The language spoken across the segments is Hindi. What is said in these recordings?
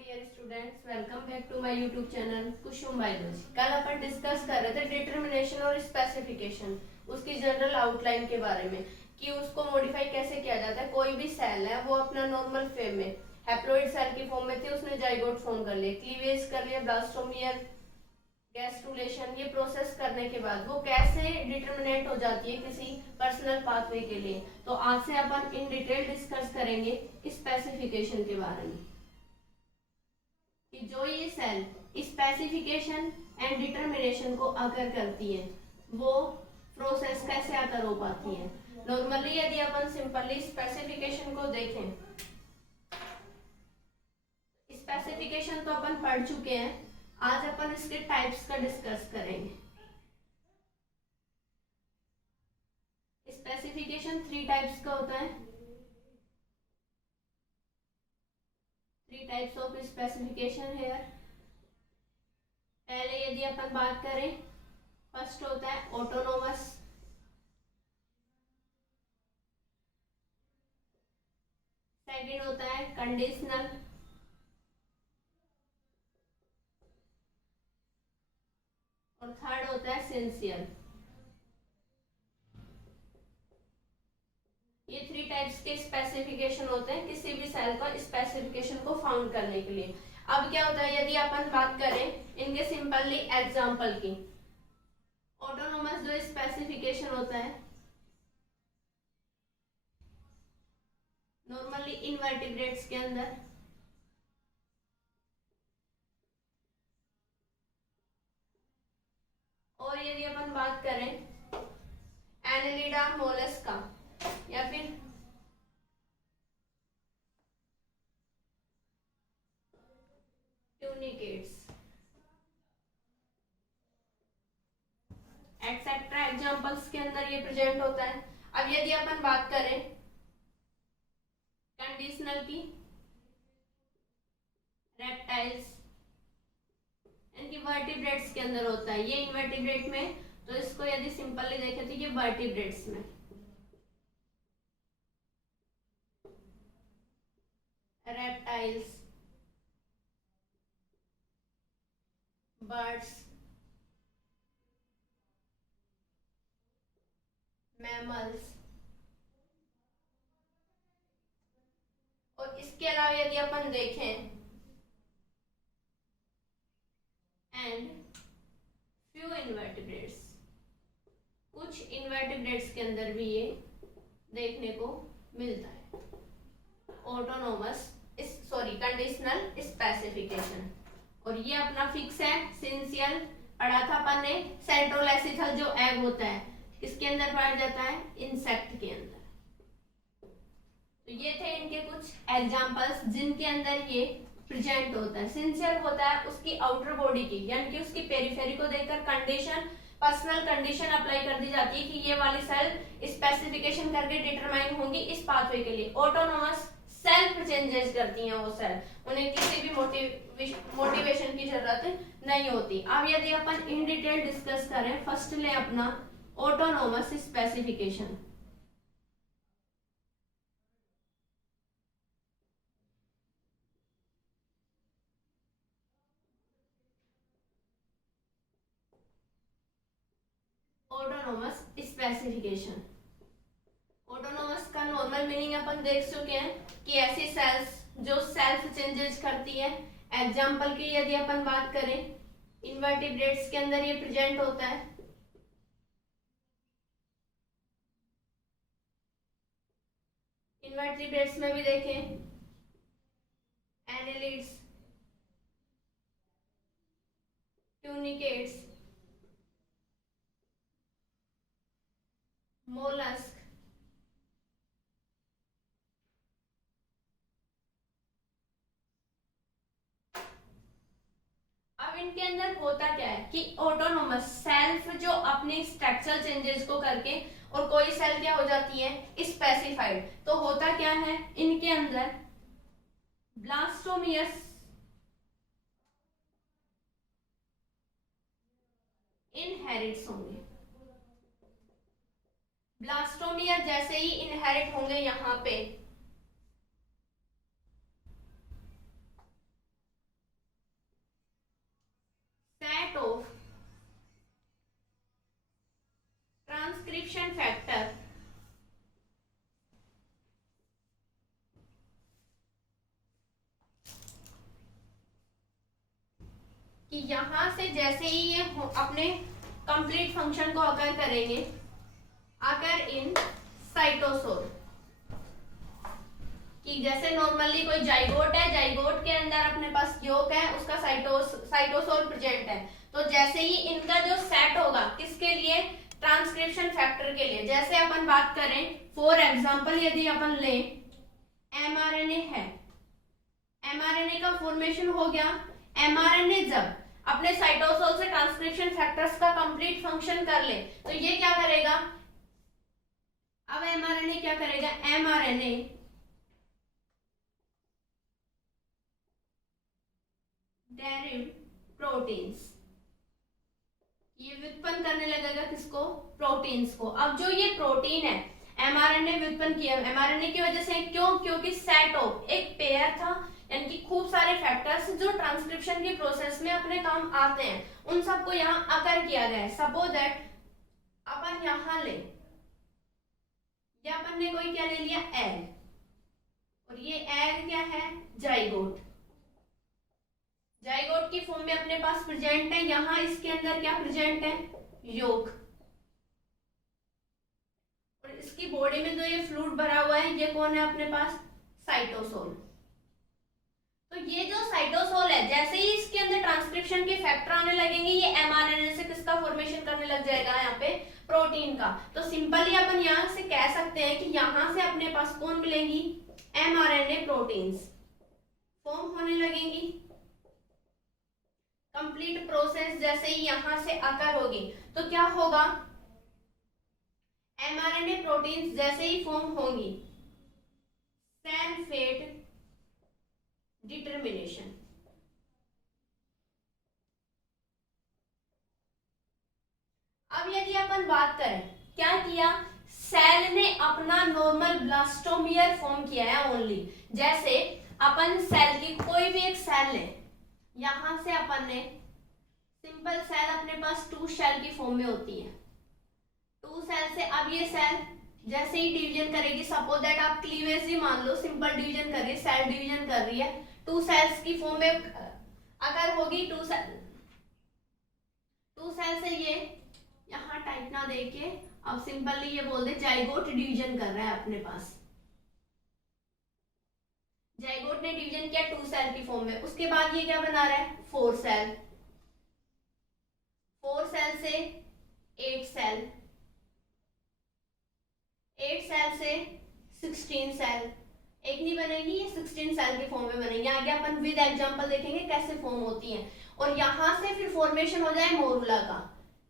Dear students, welcome back to my YouTube channel Kusum biology. कल अपन डिस्कस कर रहे थे डिटरमिनेशन और स्पेसिफिकेशन, उसकी जनरल आउटलाइन के बारे में कि उसको मॉडिफाई कैसे किया जाता है। कोई भी सेल है वो अपना नॉर्मल फॉर्म में हैप्लॉइड सेल की फॉर्म में थी, उसने जाइगोट फॉर्म कर लिया, क्लीवेज कर लिया, ब्लास्टोमियर, गैस्ट्रुलेशन, ये प्रोसेस करने के बाद वो कैसे डिटरमिनेट हो जाती है किसी पर्सनल पाथवे के लिए। तो आज से अपन इन डिटेल डिस्कस करेंगे स्पेसिफिकेशन के बारे में कि जो ये सेल स्पेसिफिकेशन एंड डिटरमिनेशन को अगर करती है वो प्रोसेस कैसे आकर हो पाती है। नॉर्मली यदि अपन सिंपली स्पेसिफिकेशन को देखें, स्पेसिफिकेशन तो अपन पढ़ चुके हैं, आज अपन इसके टाइप्स का डिस्कस करेंगे। स्पेसिफिकेशन 3 टाइप्स का होता है। 3 टाइप्स ऑफ स्पेसिफिकेशन है। पहले यदि अपन बात करें, फर्स्ट होता है ऑटोनोमस, सेकंड होता है कंडीशनल, और थर्ड होता है सेंशियल। ये 3 टाइप्स के स्पेसिफिकेशन होते हैं किसी भी सेल का स्पेसिफिकेशन को फाउंड करने के लिए। अब क्या होता है यदि अपन बात करें इनके सिंपली एग्जांपल की। ऑटोनोमस जो स्पेसिफिकेशन होता है नॉर्मली इनवर्टिब्रेट्स के अंदर, और यदि अपन बात करें एनेलिडा मोलस्का या फिर ट्यूनिकेट्स एक्सेट्रा एग्जांपल्स के अंदर ये प्रेजेंट होता है। अब यदि अपन बात करें कंडीशनल की, रेप्टाइल्स, इनकी वर्टिब्रेट्स के अंदर होता है। ये इनवर्टिब्रेट में, तो इसको यदि सिंपली देखें तो ये वर्टिब्रेट्स में, रेप्टाइल्स, बर्ड्स, मैमल्स, और इसके अलावा यदि अपन देखें एंड फ्यू इनवर्टिब्रेट्स, कुछ इनवर्टिब्रेट्स के अंदर भी ये देखने को मिलता है। ऑटोनोमस कंडीशनल स्पेसिफिकेशन, और ये अपना फिक्स है। सेंशियल पढ़ा था अपन ने, सेंट्रोलेसिथल जो एग होता है किसके अंदर पाया जाता है, इंसेक्ट के अंदर। तो ये थे इनके कुछ एग्जांपल्स जिनके अंदर ये प्रेजेंट होता है। सिंसियर होता है उसकी आउटर बॉडी की, यानी कि उसकी पेरिफेरी को देखकर कंडीशन, पर्सनल कंडीशन अप्लाई कर दी जाती है कि ये वाली सेल स्पेसिफिकेशन करके डिटरमाइन होंगी इस पाथवे के लिए। ऑटोनोमस सेल्फ चेंजेस करती हैं वो सेल, उन्हें किसी भी मोटिवेशन की जरूरत नहीं होती। अब यदि अपन इन डिटेल डिस्कस करें, फर्स्ट ले अपना autonomous specification. Autonomous specification, autonomous का नॉर्मल मीनिंग अपन देख चुके हैं कि ऐसी सेल्स जो सेल्फ चेंजेस करती है। एग्जांपल की यदि अपन बात करें, इनवर्टिब्रेट्स के अंदर ये प्रेजेंट होता है। इनवर्टिब्रेट्स में भी देखें एनेलिड्स, ट्यूनिकेट्स, मोलस्क, अब इनके अंदर होता क्या है कि ऑटोनोमस सेल्फ जो अपने स्ट्रक्चरल चेंजेस को करके, और कोई सेल क्या हो जाती है स्पेसिफाइड। तो होता क्या है इनके अंदर ब्लास्टोमियस इनहेरिट्स होंगे। ब्लास्टोमियर जैसे ही इनहेरिट होंगे यहाँ पे, कि यहां से जैसे ही ये अपने कंप्लीट फंक्शन को अकर करेंगे, अकर इन साइटोसोल, कि जैसे नॉर्मली कोई जाइगोट है, जाइगोट के अंदर अपने पास यौक है, उसका साइटोसोल प्रेजेंट है, तो जैसे ही इनका जो सेट होगा किसके लिए, ट्रांसक्रिप्शन फैक्टर के लिए। जैसे अपन बात करें फॉर एग्जांपल, यदि अपन लें एमआरएनए है, एमआरएनए का फॉर्मेशन हो गया, एमआरएनए जब अपने साइटोसोल से ट्रांसक्रिप्शन फैक्टर्स का कंप्लीट फंक्शन कर ले तो ये क्या करेगा, अब एमआरएनए क्या करेगा, एमआरएनए डेरिव्ड प्रोटीन्स, ये व्युत्पन्न करने लगेगा किसको, प्रोटीन्स को। अब जो ये प्रोटीन है एमआरएनए व्युत्पन्न किया, एमआरएनए की वजह से, क्यों, क्योंकि सेट ऑफ एक पेयर था, यानी कि खूब सारे फैक्टर्स जो ट्रांसक्रिप्शन की प्रोसेस में अपने काम आते हैं, उन सबको यहाँ अकर किया गया है। सपोज दैट अपन यहाँ ले, या अपन ने कोई क्या ले लिया, एग, और ये एग क्या है, जाइगोट, जाइगोट की फॉर्म में अपने पास प्रेजेंट है, यहाँ इसके अंदर क्या प्रेजेंट है, योक, और इसकी बॉडी में जो ये फ्लूइड भरा हुआ है ये कौन है अपने पास, साइटोसोल। तो ये जो साइटोसोल है, जैसे ही इसके अंदर ट्रांसक्रिप्शन के फैक्टर आने लगेंगे, ये एमआरएनए से किसका फॉर्मेशन करने लग जाएगा, यहाँ पे प्रोटीन का। तो सिंपली अपन यहाँ से कह सकते हैं कि यहाँ से अपने पास कौन मिलेंगी, एमआरएनए प्रोटीन्स फॉर्म होने लगेंगी। कंप्लीट प्रोसेस जैसे ही यहां से अकर होगी तो क्या होगा, एमआरएनए प्रोटीन्स जैसे ही फॉर्म होंगी, सेल फेट डिटर्मिनेशन, अब यदि अपन बात करें, क्या किया, सेल ने अपना नॉर्मल ब्लास्टोमियर फॉर्म किया है ओनली। जैसे अपन सेल की कोई भी एक सेल ले, यहां से अपन ने सिंपल सेल अपने पास टू शेल की फॉर्म में होती है, टू सेल से अब ये सेल जैसे ही डिवीजन करेगी, सपोज दैट आप क्लीवेज ही मान लो, सिंपल डिवीजन कर रही है, सेल डिवीजन कर रही है, टू सेल्स की फॉर्म में अगर होगी, टू सेल से ये यहाँ टाइप ना देके अब सिंपली ये बोल दे जाइगोट डिवीजन कर रहा है अपने पास, जाइगोट ने डिवीजन किया टू सेल की फॉर्म में, उसके बाद ये क्या बना रहा है, फोर सेल, फोर सेल से एट सेल, एट सेल से 16 सेल, एक नहीं बनेगी, ये 16 सेल के फॉर्म में बनेंगे। आगे अपन विद एग्जांपल देखेंगे कैसे फॉर्म होती हैं, और यहां से फिर फॉर्मेशन हो जाए मोरुला का,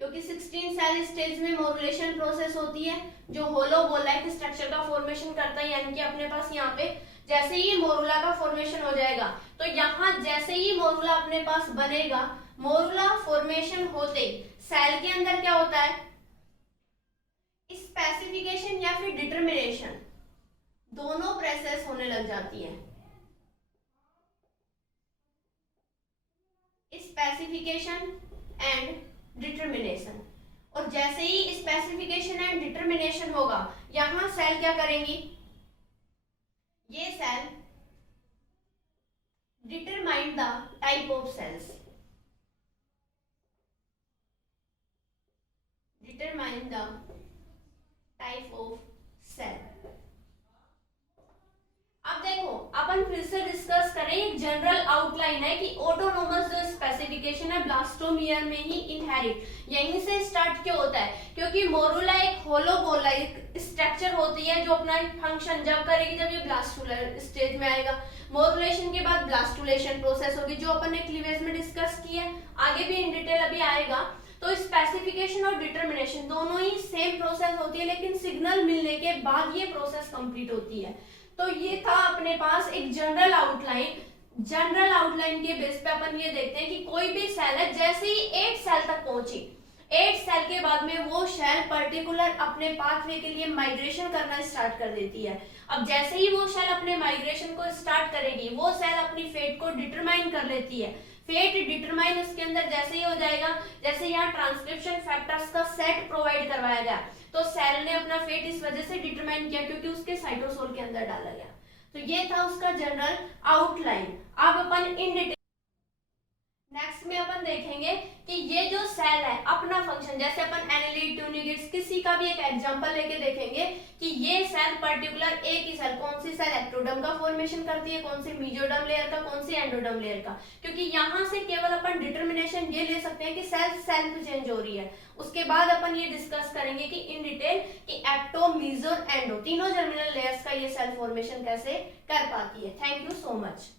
क्योंकि 16 सेल स्टेज में मोरुलेशन प्रोसेस होती है, जो होलोबोलाइक स्ट्रक्चर का फॉर्मेशन करता है, यानी कि अपने पास यहाँ पे जैसे ही मोरुला का फॉर्मेशन हो जाएगा, तो यहाँ जैसे ही मोरुला अपने पास बनेगा, मोरुला फॉर्मेशन होते ही सेल के अंदर क्या होता है, स्पेसिफिकेशन या फिर डिटरमिनेशन, दोनों प्रोसेस होने लग जाती है। स्पेसिफिकेशन एंड डिटरमिनेशन, और जैसे ही स्पेसिफिकेशन एंड डिटरमिनेशन होगा, यहां सेल क्या करेंगी, ये cell determine the type of cells, determine the type of cell. अब देखो अपन फिर से डिस्कस करें, एक जनरल आउटलाइन है कि ऑटोनोमस जो स्पेसिफिकेशन है ब्लास्टोमियर में ही इनहेरिट, यहीं से स्टार्ट क्यों होता है, क्योंकि मोरुला एक होलोबोलाइक स्ट्रक्चर होती है जो अपना फंक्शन जब करेगी जब ये ब्लास्टुलर स्टेज में आएगा, मोरुलेशन के बाद ब्लास्टुलेशन प्रोसेस होगी, जो अपन ने क्लीवेज में डिस्कस की है, आगे भी इन डिटेल अभी आएगा। तो स्पेसिफिकेशन और डिटरमिनेशन दोनों ही सेम प्रोसेस होती है, लेकिन सिग्नल मिलने के बाद ये प्रोसेस कंप्लीट होती है। तो ये था अपने पास एक जनरल आउटलाइन, जनरल आउटलाइन के बेस पे अपन ये देखते हैं कि कोई भी सेल है, जैसे ही 8 सेल तक पहुंची, 8 सेल के बाद में वो सेल पर्टिकुलर अपने पाथवे के लिए माइग्रेशन करना स्टार्ट कर देती है। अब जैसे ही वो सेल अपने माइग्रेशन को स्टार्ट करेगी, वो सेल अपनी फेट को डिटरमाइन कर लेती है। फेट डिटरमाइन उसके अंदर जैसे ही हो जाएगा, जैसे यहाँ ट्रांसक्रिप्शन फैक्टर्स का सेट प्रोवाइड करवाया गया, तो सेल ने अपना फेट इस वजह से डिटरमाइन किया क्योंकि उसके साइटोसोल के अंदर डाला गया। तो ये था उसका जनरल आउटलाइन। अब अपन इन डिटेल नेक्स्ट में अपन देखेंगे कि ये जो सेल है अपना फंक्शन, जैसे अपन एनालिट, ट्यूनिगेट्स किसी का भी एक एग्जांपल लेके देखेंगे कि ये सेल पर्टिकुलर एक ही सेल, कौन सी सेल एक्टोडर्म का फॉर्मेशन करती है, कौन सी मेसोडर्म लेयर का, कौन सी एंडोडर्म लेयर का, क्योंकि यहाँ से केवल अपन डिटर्मिनेशन ये ले सकते हैं कि सेल सेल्फ चेंज हो रही है। उसके बाद अपन ये डिस्कस करेंगे कि इन डिटेल कि एक्टो, मेसो, एंडो तीनों जर्मिनल लेयर्स का ये सेल फॉर्मेशन कैसे कर पाती है। Thank you so much.